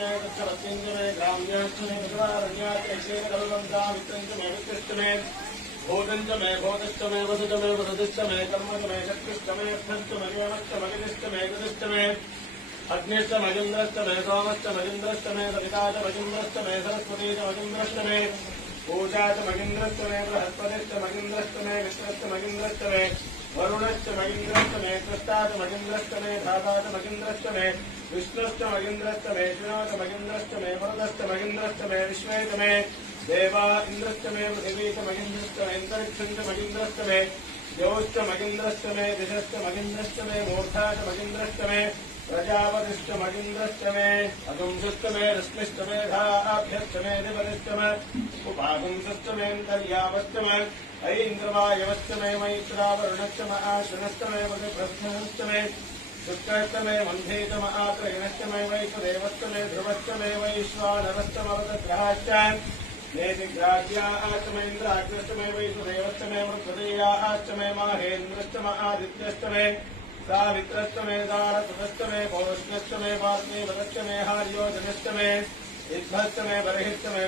मे दक्षवत्यञ्च मे ग्राम्याश्च मे गजवारण्याश्च ऐश्वर्यकल्पन्ता वित्तञ्च मे वित्तश्च मे भूतञ्च मे भूतश्च मे वसुच मे वसतिश्च मे कर्मच मे शक्तिश्च मे अर्थश्च मे नियमश्च मगिश्च मे गतिश्च मे अग्निश्च मगिन्द्रश्च मे सोमश्च मगिन्द्रश्च मे सविता च मगिन्द्रश्च मे सरस्वती च मगिन्द्रश्च मे पूजा च मगिन्द्रश्च मे बृहस्पतिश्च मगिन्द्रश्च मे विश्वश्च मगिन्द्रश्च मे वरुणश्च मगिन्द्रश्च मे कृष्टा च मगिन्द्रश्च मे धाता च मगिन्द्रश्च मे विष्णुश्च मगिन्द्रश्च मे शिवो च मगिन्द्रश्च मे मरुतश्च मगिन्द्रश्च मे विश्वे च मे देवा इन्द्रश्च मे पृथिवी च मगिन्द्रश्च मे अन्तरिक्षं च मगिन्द्रश्च मे द्यौश्च मगिन्द्रश्च मे दिशश्च मगिन्द्रश्च मे मूर्धा च मगिन्द्रश्च मे प्रजापतिश्च मगिन्द्रश्च मे अगुंसश्च मे रश्मिश्च मे धाभ्यश्च मे दिवश्च मे उपागुंसश्च मे अन्तर्यामश्च मे ऐन्द्रवायवश्च मे मैत्रावरुणश्च मे आश्विनश्च मे मधुभ्रश्च मे शुक्रश्च मे मन्धे च म आत्रयणश्च मे वैश्वदेवश्च मे ध्रुवश्च मे वैश्वानरश्च मरुतग्रहाश्च नेतिग्राह्याश्च मे इन्द्राग्रश्च मे वैश्वदेवश्च मे मृत्सदेयाश्च मे माहेन्द्रश्च म आदित्यश्च मे सावित्रश्च मे दारसुतश्च मे पौष्ण्यश्च मे वार्ष्णेयश्च मे हार्योजनश्च मे इद्धश्च मे बर्हिश्च मे